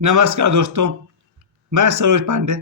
नमस्कार दोस्तों, मैं सरोज पांडे।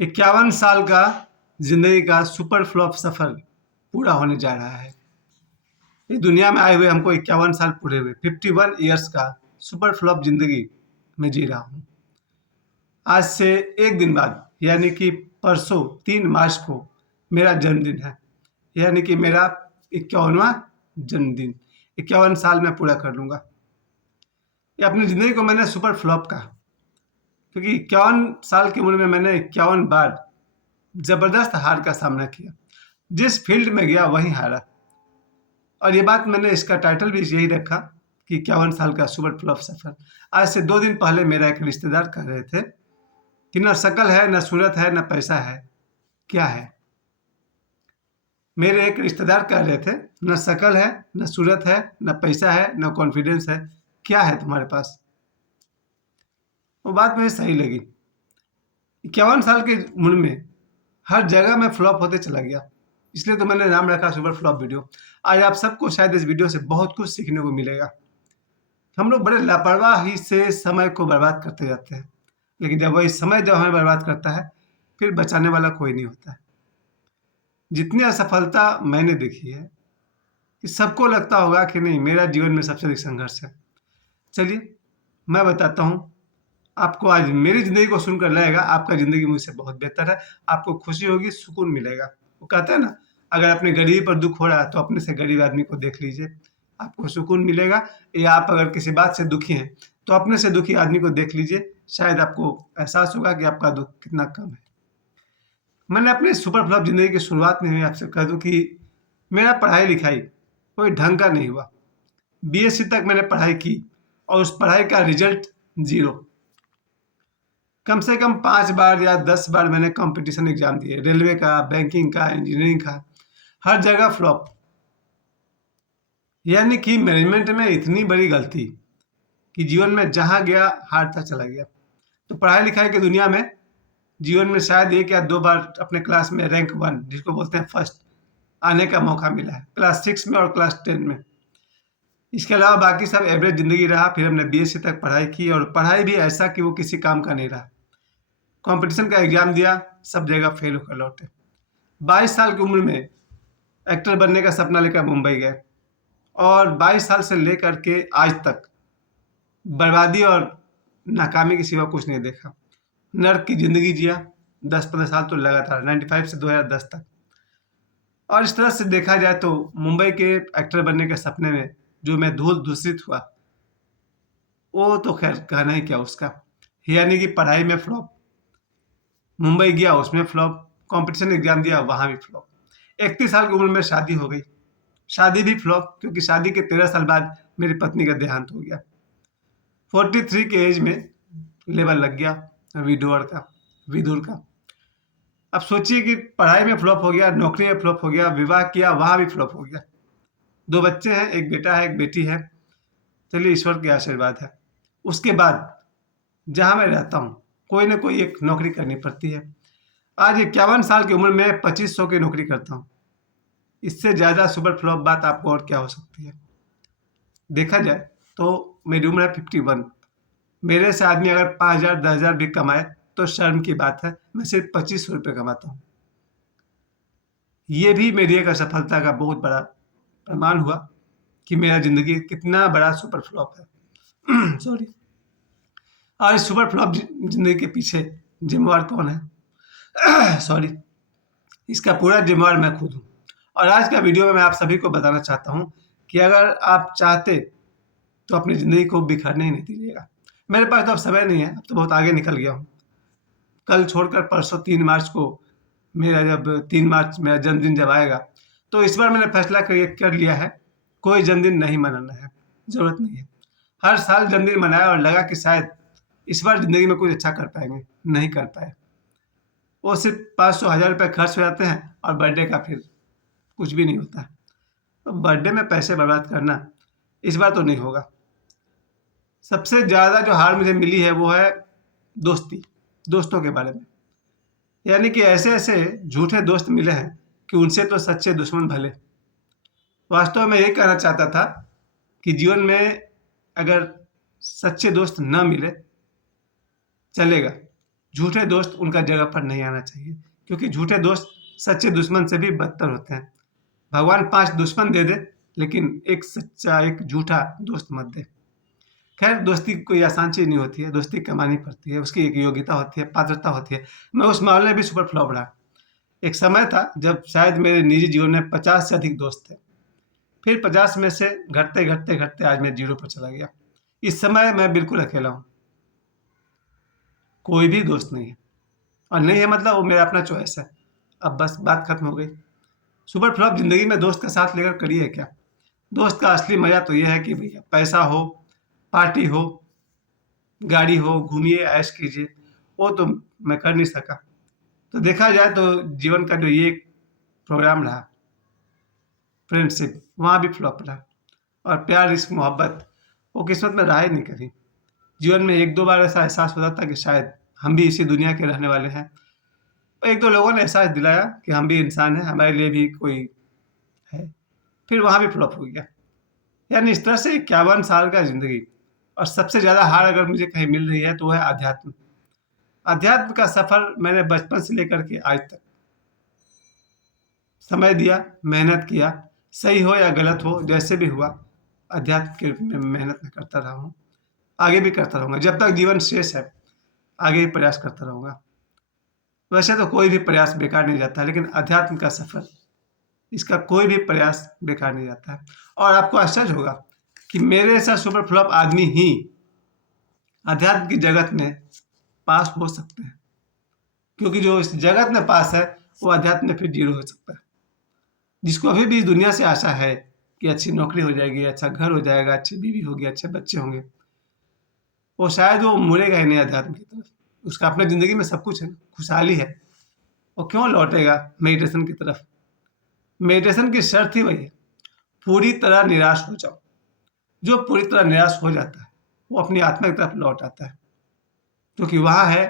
51 साल का ज़िंदगी का सुपर फ्लॉप सफ़र पूरा होने जा रहा है। इस दुनिया में आए हुए हमको 51 साल पूरे हुए। 51 ईयर्स का सुपर फ्लॉप ज़िंदगी मैं जी रहा हूँ। आज से एक दिन बाद यानी कि परसों 3 मार्च को मेरा जन्मदिन है। यानी कि मेरा 51वां जन्मदिन। 51 साल मैं पूरा कर लूँगा। ये अपनी ज़िंदगी को मैंने सुपर फ्लॉप कहा, क्योंकि 51 साल की उम्र में मैंने 51 बार ज़बरदस्त हार का सामना किया। जिस फील्ड में गया वहीं हारा। और ये बात मैंने इसका टाइटल भी यही रखा कि 51 साल का सुपर फ्लॉप सफ़र। आज से 2 दिन पहले मेरा एक रिश्तेदार कह रहे थे कि ना शक्ल है, ना सूरत है, ना पैसा है, क्या है? मेरे एक रिश्तेदार कह रहे थे, ना शक्ल है, ना सूरत है, ना पैसा है, ना कॉन्फिडेंस है, क्या है तुम्हारे पास? वो बात मुझे सही लगी। 51 साल की उम्र में हर जगह मैं फ्लॉप होते चला गया। इसलिए तो मैंने नाम रखा सुपर फ्लॉप वीडियो। आज आप सबको शायद इस वीडियो से बहुत कुछ सीखने को मिलेगा। हम लोग बड़े लापरवाही से समय को बर्बाद करते जाते हैं, लेकिन जब वही समय जब हमें बर्बाद करता है, फिर बचाने वाला कोई नहीं होता है। जितनी असफलता मैंने देखी है कि सबको लगता होगा कि नहीं, मेरा जीवन में सबसे अधिक संघर्ष है। चलिए मैं बताता हूँ आपको। आज मेरी ज़िंदगी को सुनकर लगेगा आपका ज़िंदगी मुझसे बहुत बेहतर है। आपको खुशी होगी, सुकून मिलेगा। वो कहते हैं ना, अगर अपने गरीब पर दुःख हो रहा है तो अपने से गरीब आदमी को देख लीजिए, आपको सुकून मिलेगा। या आप अगर किसी बात से दुखी हैं तो अपने से दुखी आदमी को देख लीजिए, शायद आपको एहसास होगा कि आपका दुःख कितना कम है। मैंने अपनी सुपर फ्लॉप ज़िंदगी की शुरुआत में ही आपसे कह दूँ कि मेरा पढ़ाई-लिखाई कोई ढंग का नहीं हुआ। बीएससी तक मैंने पढ़ाई की और उस पढ़ाई का रिज़ल्ट ज़ीरो। कम से कम 5 बार या 10 बार मैंने कॉम्पिटिशन एग्ज़ाम दिए, रेलवे का, बैंकिंग का, इंजीनियरिंग का, हर जगह फ्लॉप। यानी कि मैनेजमेंट में इतनी बड़ी गलती कि जीवन में जहाँ गया हारता चला गया। तो पढ़ाई-लिखाई की दुनिया में जीवन में शायद 1 या 2 बार अपने क्लास में रैंक 1 जिसको बोलते हैं फर्स्ट आने का मौका मिला है, क्लास 6 में और क्लास 10 में। इसके अलावा बाकी सब एवरेज ज़िंदगी रहा। फिर हमने बीएससी तक पढ़ाई की और पढ़ाई भी ऐसा कि वो किसी काम का नहीं रहा। कॉम्पिटिशन का एग्ज़ाम दिया, सब जगह फेल होकर लौटे। 22 साल की उम्र में एक्टर बनने का सपना लेकर मुंबई गए और 22 साल से लेकर के आज तक बर्बादी और नाकामी के सिवा कुछ नहीं देखा। नर्क की ज़िंदगी जिया 10-15 साल तो लगातार 95 से 2010 तक। और इस तरह से देखा जाए तो मुंबई के एक्टर बनने के सपने में जो मैं धूल-धूसरित हुआ, वो तो खैर कहना ही क्या उसका। यानी कि पढ़ाई में फ्लॉप, मुंबई गया उसमें फ्लॉप, कॉम्पिटिशन एग्ज़ाम दिया वहाँ भी फ्लॉप। 31 साल की उम्र में शादी हो गई, शादी भी फ्लॉप, क्योंकि शादी के 13 साल बाद मेरी पत्नी का देहांत हो गया। 43 के एज में लेबल लग गया विडोअर का, विधुर का। अब सोचिए कि पढ़ाई में फ्लॉप हो गया, नौकरी में फ्लॉप हो गया, विवाह किया वहाँ भी फ्लॉप हो गया। 2 बच्चे हैं, 1 बेटा है, 1 बेटी है। चलिए ईश्वर के आशीर्वाद है। उसके बाद जहाँ मैं रहता हूँ, कोई न कोई एक नौकरी करनी पड़ती है। आज 51 साल की उम्र में 2500 की नौकरी करता हूँ। इससे ज़्यादा सुपर फ्लॉप बात आपको और क्या हो सकती है? देखा जाए तो मेरी उम्र है 51। मेरे से आदमी अगर 5000 10,000 भी कमाए तो शर्म की बात है। मैं सिर्फ 2500 रुपये कमाता हूँ। ये भी मेरी एक असफलता का बहुत बड़ा प्रमाण हुआ कि मेरा ज़िंदगी कितना बड़ा सुपर फ्लॉप है। सॉरी। और इस सुपर फ्लॉप ज़िंदगी के पीछे ज़िम्मेवार कौन है? सॉरी। इसका पूरा ज़िम्मेवार मैं खुद हूँ। और आज का वीडियो में मैं आप सभी को बताना चाहता हूँ कि अगर आप चाहते तो अपनी ज़िंदगी को बिखरने ही नहीं दीजिएगा। मेरे पास तो अब समय नहीं है, अब तो बहुत आगे निकल गया हूँ। कल छोड़कर परसों 3 मार्च को मेरा जब 3 मार्च मेरा जन्मदिन जब आएगा, तो इस बार मैंने फैसला कर लिया है, कोई जन्मदिन नहीं मनाना है, ज़रूरत नहीं है। हर साल जन्मदिन मनाया और लगा कि शायद इस बार ज़िंदगी में कुछ अच्छा कर पाएँगे, नहीं कर पाए। वो सिर्फ 500 हज़ार रुपये खर्च हो जाते हैं और बर्थडे का फिर कुछ भी नहीं होता है। तो बर्थडे में पैसे बर्बाद करना इस बार तो नहीं होगा। सबसे ज़्यादा जो हार मुझे मिली है वो है दोस्ती, दोस्तों के बारे में। यानी कि ऐसे-ऐसे झूठे दोस्त मिले हैं कि उनसे तो सच्चे दुश्मन भले। वास्तव में यही कहना चाहता था कि जीवन में अगर सच्चे दोस्त ना मिले चलेगा, झूठे दोस्त उनका जगह पर नहीं आना चाहिए, क्योंकि झूठे दोस्त सच्चे दुश्मन से भी बदतर होते हैं। भगवान 5 दुश्मन दे दे, लेकिन एक सच्चा, एक झूठा दोस्त मत दे। खैर, दोस्ती कोई आसान चीज़ नहीं होती है, दोस्ती कमानी पड़ती है, उसकी एक योग्यता होती है, पात्रता होती है। मैं उस मामले में भी सुपर फ्लॉप रहा। एक समय था जब शायद मेरे निजी जीवन में 50 से अधिक दोस्त थे। फिर 50 में से घटते-घटते आज मैं 0 पर चला गया। इस समय मैं बिल्कुल अकेला हूँ, कोई भी दोस्त नहीं है, और नहीं है मतलब वो मेरा अपना चॉइस है। अब बस बात खत्म हो गई। सुपर फ्लॉप ज़िंदगी में दोस्त का साथ लेकर करिए क्या? दोस्त का असली मज़ा तो ये है कि भैया पैसा हो, पार्टी हो, गाड़ी हो, घूमिए, ऐश कीजिए। वो तो मैं कर नहीं सका। तो देखा जाए तो जीवन का जो ये प्रोग्राम रहा, फ्रेंडशिप, वहाँ भी फ्लॉप रहा। और प्यार, इश्क, मोहब्बत, वो किस्मत में रहा ही नहीं कभी। जीवन में 1-2 बार ऐसा एहसास होता था कि शायद हम भी इसी दुनिया के रहने वाले हैं। 1-2 लोगों ने एहसास दिलाया कि हम भी इंसान हैं, हमारे लिए भी कोई है। फिर वहाँ भी फ्लॉप हो गया। यानी इस तरह से 51 साल का ज़िंदगी, और सबसे ज़्यादा हार अगर मुझे कहीं मिल रही है तो वो है अध्यात्म। अध्यात्म का सफ़र मैंने बचपन से लेकर के आज तक समय दिया, मेहनत किया, सही हो या गलत हो, जैसे भी हुआ, अध्यात्म के में मेहनत मैं करता रहा हूँ। आगे भी करता रहूँगा, जब तक जीवन शेष है, आगे भी प्रयास करता रहूँगा। वैसे तो कोई भी प्रयास बेकार नहीं जाता है, लेकिन अध्यात्म का सफ़र, इसका कोई भी प्रयास बेकार नहीं जाता है। और आपको आश्चर्य होगा कि मेरे जैसा सुपर फ्लॉप आदमी ही अध्यात्म की जगत में पास हो सकते हैं, क्योंकि जो इस जगत में पास है, वो अध्यात्म में फिर 0 हो सकता है। जिसको अभी भी इस दुनिया से आशा है कि अच्छी नौकरी हो जाएगी, अच्छा घर हो जाएगा, अच्छी बीवी होगी, अच्छे बच्चे होंगे, वो शायद वो मुड़ेगा ही नहीं अध्यात्म की तरफ। उसका अपने ज़िंदगी में सब कुछ है, खुशहाली है, वो क्यों लौटेगा मेडिटेशन की तरफ? मेडिटेशन की शर्त ही वही है, पूरी तरह निराश हो जाओ। जो पूरी तरह निराश हो जाता है, वो अपनी आत्मा की तरफ लौट आता है, क्योंकि वहाँ है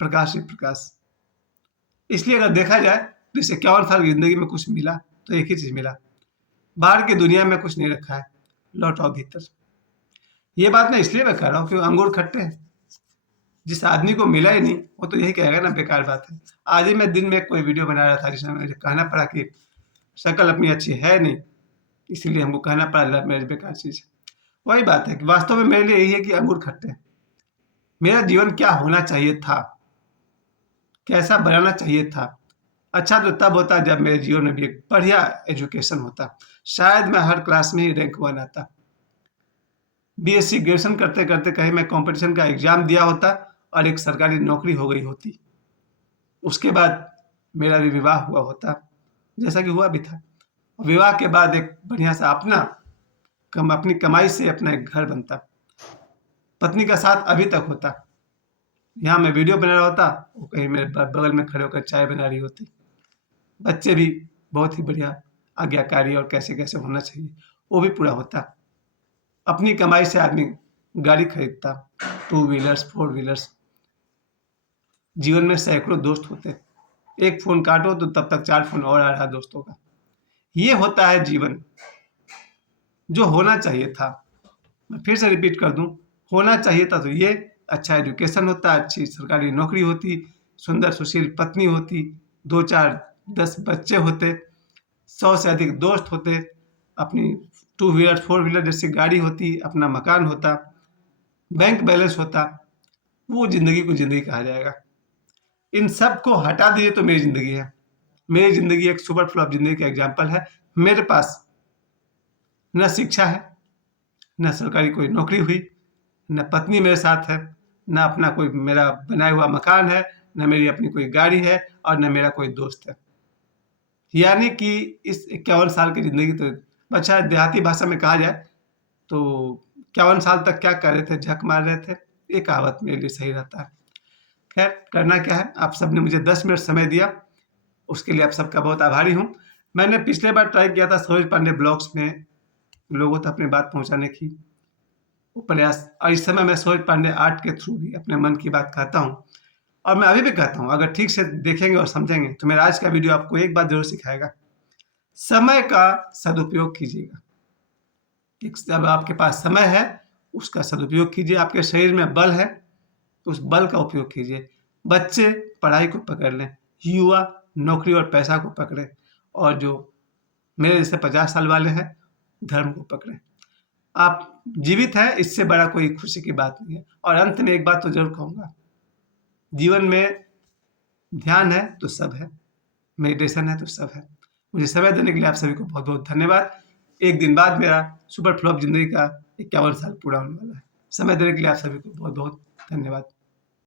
प्रकाश ही प्रकाश। इसलिए अगर देखा जाए तो इस 51 साल की ज़िंदगी में कुछ मिला तो एक ही चीज़ मिला, बाहर की दुनिया में कुछ नहीं रखा है, लौट आओ भीतर। ये बात मैं इसलिए मैं कह रहा हूँ क्योंकि अंगूर खट्टे हैं। जिस आदमी को मिला ही नहीं, वो तो यही कहेगा ना बेकार बात है। आज ही मैं दिन में कोई वीडियो बना रहा था जिसमें मुझे कहना पड़ा कि शक्ल अपनी अच्छी है नहीं, इसीलिए हमको कहना पड़ा लव मैरिज बेकार चीज़ है। वही बात है कि वास्तव में मेरे लिए यही है कि अंगूर खट्टे हैं। मेरा जीवन क्या होना चाहिए था, कैसा बनाना चाहिए था, अच्छा तो तब होता जब मेरे जीवन में भी एक बढ़िया एजुकेशन होता। शायद मैं हर क्लास में ही रैंक 1 आता। बीएससी ग्रेजुएशन करते-करते कहीं मैं कॉम्पिटिशन का एग्ज़ाम दिया होता और एक सरकारी नौकरी हो गई होती। उसके बाद मेरा भी विवाह हुआ होता, जैसा कि हुआ भी था। विवाह के बाद एक बढ़िया-सा अपनी कमाई से अपना एक घर बनता। पत्नी का साथ अभी तक होता। यहाँ मैं वीडियो बना रहा होता, वो कहीं मेरे बगल में खड़े होकर चाय बना रही होती। बच्चे भी बहुत ही बढ़िया आज्ञाकारी और कैसे-कैसे होना चाहिए, वो भी पूरा होता। अपनी कमाई से आदमी गाड़ी खरीदता, 2 व्हीलर्स, 4 व्हीलर्स। जीवन में सैकड़ों दोस्त होते। एक फ़ोन काटो तो तब तक 4 फ़ोन और आ रहा दोस्तों का। ये होता है जीवन, जो होना चाहिए था। मैं फिर से रिपीट कर दूँ, होना चाहिए था तो ये, अच्छा एजुकेशन होता, अच्छी सरकारी नौकरी होती, सुंदर सुशील पत्नी होती, 2, 4, 10 बच्चे होते, 100 से अधिक दोस्त होते, अपनी 2 व्हीलर, 4 व्हीलर जैसी गाड़ी होती, अपना मकान होता, बैंक बैलेंस होता, वो ज़िंदगी को ज़िंदगी कहा जाएगा। इन सब को हटा दीजिए तो मेरी ज़िंदगी है। मेरी ज़िंदगी एक सुपर फ्लॉप ज़िंदगी का एग्ज़ाम्पल है। मेरे पास न शिक्षा है, न सरकारी कोई नौकरी हुई, न पत्नी मेरे साथ है, न अपना कोई मेरा बनाया हुआ मकान है, न मेरी अपनी कोई गाड़ी है और न मेरा कोई दोस्त है। यानी कि इस 51 साल की ज़िंदगी तो अच्छा देहाती भाषा में कहा जाए तो 51 साल तक क्या कर रहे थे, झक मार रहे थे। ये कहावत मेरे लिए सही रहता है। खैर, करना क्या है, आप सबने मुझे 10 मिनट समय दिया, उसके लिए आप सबका बहुत आभारी हूँ। मैंने पिछले बार ट्राई किया था सरोज पांडे ब्लॉग्स में लोगों तक अपनी बात पहुँचाने की वो प्रयास, और इस समय मैं सरोज पांडे आर्ट के थ्रू भी अपने मन की बात कहता हूँ, और मैं अभी भी कहता हूँ, अगर ठीक से देखेंगे और समझेंगे तो मेरा आज का वीडियो आपको एक बात ज़रूर सिखाएगा, समय का सदुपयोग कीजिएगा। जब आपके पास समय है, उसका सदुपयोग कीजिए। आपके शरीर में बल है, तो उस बल का उपयोग कीजिए। बच्चे पढ़ाई को पकड़ लें, युवा नौकरी और पैसा को पकड़ें, और जो मेरे जैसे 50 साल वाले हैं, धर्म को पकड़ें। आप जीवित हैं, इससे बड़ा कोई खुशी की बात नहीं है। और अंत में एक बात तो ज़रूर कहूँगा, जीवन में ध्यान है तो सब है, मेडिटेशन है तो सब है। मुझे समय देने के लिए आप सभी को बहुत-बहुत धन्यवाद। एक दिन बाद मेरा सुपर फ्लॉप ज़िंदगी का 51 साल पूरा होने वाला है। समय देने के लिए आप सभी को बहुत-बहुत धन्यवाद।